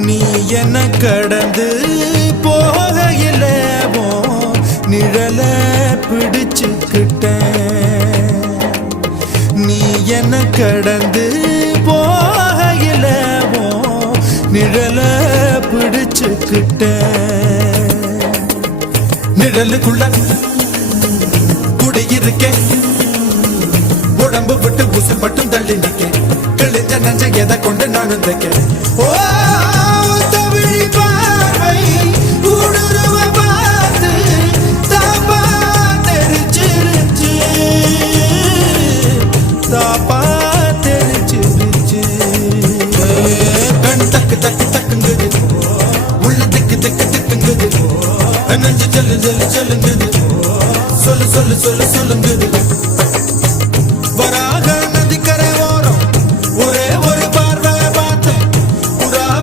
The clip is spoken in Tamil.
நீ என்ன கடந்து போகையில நிழல பிடிச்சுக்கிட்ட நீ என்ன கடந்து போகையில நிழல பிடிச்சுக்கிட்ட நிழலுக்குள்ள குடியிருக்கேன் உடம்பு விட்டு உசு மட்டும் தள்ளி நிக்க கிழிஞ்ச நஞ்ச எதை கொண்டு நானும் தைக்க